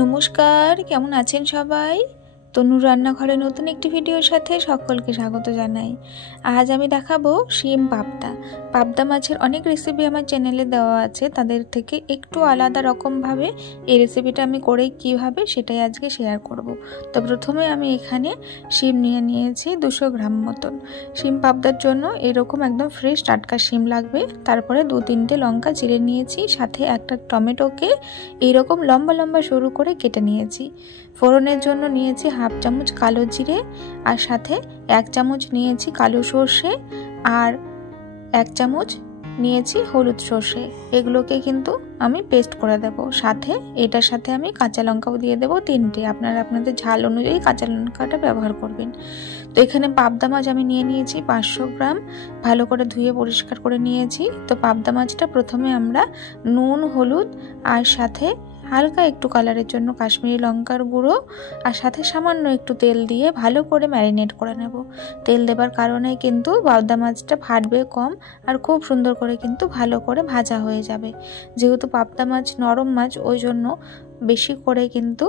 নমস্কার, কেমন আছেন সবাই? তনুর রান্নাঘরে নতুন একটি ভিডিওর সাথে সকলকে স্বাগত জানাই। আজ আমি দেখাবো শিম পাবদা। পাবদা মাছের অনেক রেসিপি আমার চ্যানেলে দেওয়া আছে, তাদের থেকে একটু আলাদা রকমভাবে এই রেসিপিটা আমি করে কিভাবে সেটাই আজকে শেয়ার করব। তো প্রথমে আমি এখানে শিম নিয়েছি 200 গ্রাম মতন। শিম পাবদার জন্য এরকম একদম ফ্রেশ টাটকা শিম লাগবে। তারপরে 2-3টে লঙ্কা চিড়ে নিয়েছি, সাথে একটা টমেটোকে এইরকম লম্বা লম্বা সরু করে কেটে নিয়েছি। ফোড়নের জন্য নিয়েছি 1/2 চামচ কালো জিরে, আর সাথে 1 চামচ নিয়েছি কালো সর্ষে, আর 1 চামচ নিয়েছি হলুদ সর্ষে। এগুলোকে কিন্তু আমি পেস্ট করে দেব। সাথে এটার সাথে আমি কাঁচা লঙ্কাও দিয়ে দেবো 3টে। আপনারা আপনাদের ঝাল অনুযায়ী কাঁচা লঙ্কাটা ব্যবহার করবেন। তো এখানে পাবদা মাছ আমি নিয়েছি 500 গ্রাম, ভালো করে ধুয়ে পরিষ্কার করে নিয়েছি। তো পাবদা মাছটা প্রথমে আমরা নুন, হলুদ আর সাথে হালকা একটু কালারের জন্য কাশ্মীরি লঙ্কার গুঁড়ো আর সাথে সামান্য একটু তেল দিয়ে ভালো করে ম্যারিনেট করে নেব। তেল দেবার কারণে কিন্তু পাবদা মাছটা ফাটবে কম, আর খুব সুন্দর করে কিন্তু ভালো করে ভাজা হয়ে যাবে। যেহেতু পাবদা মাছ নরম মাছ, ওই জন্য বেশি করে কিন্তু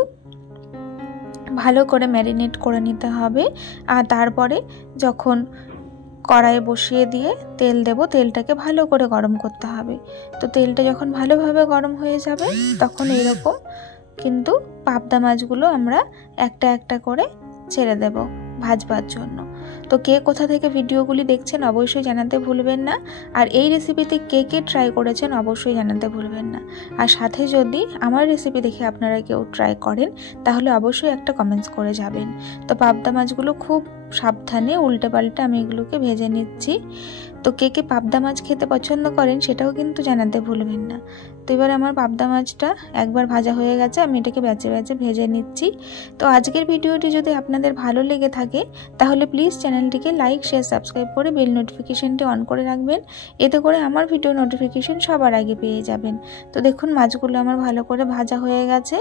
ভালো করে ম্যারিনেট করে নিতে হবে। আর তারপরে যখন কড়াইয়ে বসিয়ে দিয়ে তেল দেব, তেলটাকে ভালো করে গরম করতে হবে। তো তেলটা যখন ভালোভাবে গরম হয়ে যাবে তখন এইরকম কিন্তু পাবদা মাছগুলো আমরা একটা একটা করে ছেড়ে দেব ভাজবার জন্য। তো কে কোথা থেকে ভিডিওগুলি দেখছেন অবশ্যই জানাতে ভুলবেন না, আর এই রেসিপিতে কে কে ট্রাই করেছেন অবশ্যই জানাতে ভুলবেন না। আর সাথে যদি আমার রেসিপি দেখে আপনারা কেউ ট্রাই করেন তাহলে অবশ্যই একটা কমেন্টস করে যাবেন। তো পাবদা মাছগুলো খুব সাবধানে উল্টে পাল্টে আমি এগুলোকে ভেজে নিচ্ছি। তো কে কে পাবদা মাছ খেতে পছন্দ করেন সেটাও কিন্তু জানাতে ভুলবেন না। তো এবার আমার পাবদা মাছটা একবার ভাজা হয়ে গেছে, আমি এটাকে বেঁচে বেঁচে ভেজে নিচ্ছি। তো আজকের ভিডিওটি যদি আপনাদের ভালো লেগে থাকে তাহলে প্লিজ চ্যানেলটিকে লাইক, শেয়ার, সাবস্ক্রাইব করে বেল নোটিফিকেশনটি অন করে রাখবেন। এতে করে আমার ভিডিও নোটিফিকেশন সবার আগে পেয়ে যাবেন। তো দেখুন মাছগুলো আমার ভালো করে ভাজা হয়ে গেছে।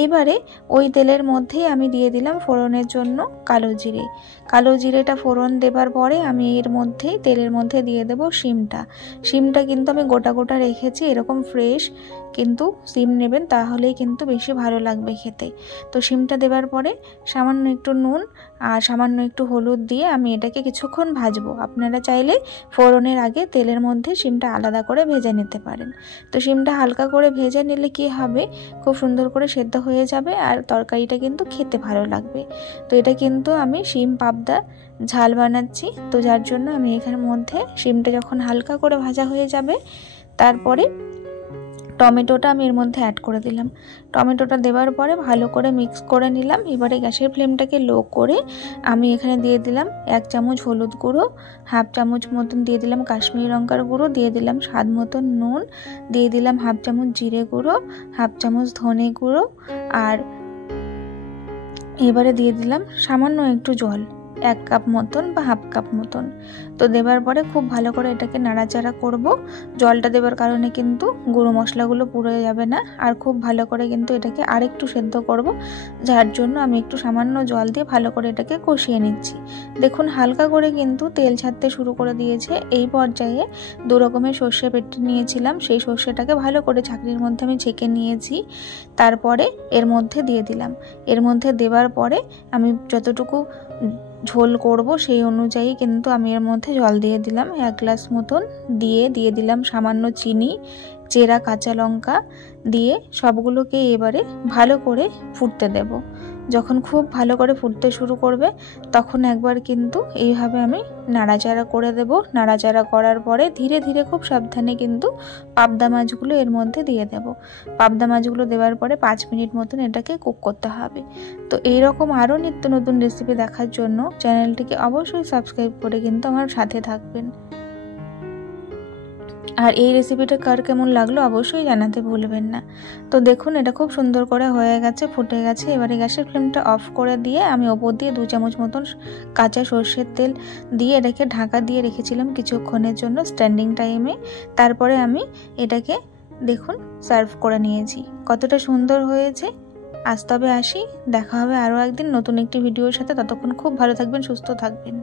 এইবারে ওই তেলের মধ্যেই আমি দিয়ে দিলাম ফোড়নের জন্য কালো জিরে। কালো জিরেটা ফোড়ন দেবার পরে আমি এর মধ্যেই তেলের মধ্যে দিয়ে দেব শিমটা কিন্তু আমি গোটা গোটা রেখেছি। এরকম ফ্রেশ কিন্তু শিম নেবেন, তাহলেই কিন্তু বেশি ভালো লাগবে খেতে। তো শিমটা দেবার পরে সামান্য একটু নুন আর সামান্য একটু হলুদ দিয়ে আমি এটাকে কিছুক্ষণ ভাজবো। আপনারা চাইলে ফোড়নের আগে তেলের মধ্যে শিমটা আলাদা করে ভেজে নিতে পারেন। তো শিমটা হালকা করে ভেজে নিলে কি হবে, খুব সুন্দর করে সেদ্ধ হয়ে যাবে আর তরকারিটা কিন্তু খেতে ভালো লাগবে। তো এটা কিন্তু আমি শিম পাবদা ঝাল বানাচ্ছি, তো যার জন্য আমি এখানের মধ্যে শিমটা যখন হালকা করে ভাজা হয়ে যাবে তারপরে টমেটোটা আমি এর মধ্যে অ্যাড করে দিলাম। টমেটোটা দেওয়ার পরে ভালো করে মিক্স করে নিলাম। এবারে গ্যাসের ফ্লেমটাকে লো করে আমি এখানে দিয়ে দিলাম 1 চামচ হলুদ গুঁড়ো, 1/2 চামচ মতন দিয়ে দিলাম কাশ্মীরি লঙ্কার গুঁড়ো, দিয়ে দিলাম স্বাদ মতন নুন, দিয়ে দিলাম 1/2 চামচ জিরে গুঁড়ো, 1/2 চামচ ধনে গুঁড়ো, আর এবারে দিয়ে দিলাম সামান্য একটু জল, 1 কাপ মতন বা 1/2 কাপ মতন। তো দেবার পরে খুব ভালো করে এটাকে নাড়াচাড়া করব। জলটা দেবার কারণে কিন্তু গুঁড়ো মশলাগুলো পুড়ে যাবে না, আর খুব ভালো করে কিন্তু এটাকে আরেকটু সেদ্ধ করব, যার জন্য আমি একটু সামান্য জল দিয়ে ভালো করে এটাকে কষিয়ে নিচ্ছি। দেখুন হালকা করে কিন্তু তেল ছাড়তে শুরু করে দিয়েছে। এই পর্যায়ে 2 রকমের সর্ষে বেটে নিয়েছিলাম, সেই সর্ষেটাকে ভালো করে ছাঁকনির মধ্যে আমি ছেঁকে নিয়েছি। তারপরে এর মধ্যে দিয়ে দিলাম। এর মধ্যে দেওয়ার পরে আমি যতটুকু ঝোল করব সেই অনুযায়ী কিন্তু আমি এর মধ্যে জল দিয়ে দিলাম 1 গ্লাস মতন, দিয়ে দিলাম সামান্য চিনি, চেরা কাঁচা লঙ্কা দিয়ে সবগুলোকে এবারে ভালো করে ফুটতে দেব। যখন খুব ভালো করে ফুটতে শুরু করবে তখন একবার কিন্তু এইভাবে আমি নাড়াচাড়া করে দেব। নাড়াচাড়া করার পরে ধীরে ধীরে খুব সাবধানে কিন্তু পাবদা মাছগুলো এর মধ্যে দিয়ে দেব। পাবদা মাছগুলো দেওয়ার পরে 5 মিনিট মতন এটাকে কুক করতে হবে। তো এইরকম আরও নিত্য নতুন রেসিপি দেখার জন্য চ্যানেলটিকে অবশ্যই সাবস্ক্রাইব করে কিন্তু আমার সাথে থাকবেন। আর এই রেসিপিটা কার কেমন লাগলো অবশ্যই জানাতে ভুলবেন না। তো দেখুন এটা খুব সুন্দর করে হয়ে গেছে, ফুটে গেছে। এবারে গ্যাসের ফ্লেমটা অফ করে দিয়ে আমি ওপর দিয়ে 2 চামচ মতন কাঁচা সর্ষের তেল দিয়ে এটাকে ঢাকা দিয়ে রেখেছিলাম কিছুক্ষণের জন্য স্ট্যান্ডিং টাইমে। তারপরে আমি এটাকে দেখুন সার্ভ করে নিয়েছি। কতটা সুন্দর হয়েছে। আজ তবে আসি, দেখা হবে আরও একদিন নতুন একটি ভিডিওর সাথে। ততক্ষণ খুব ভালো থাকবেন, সুস্থ থাকবেন।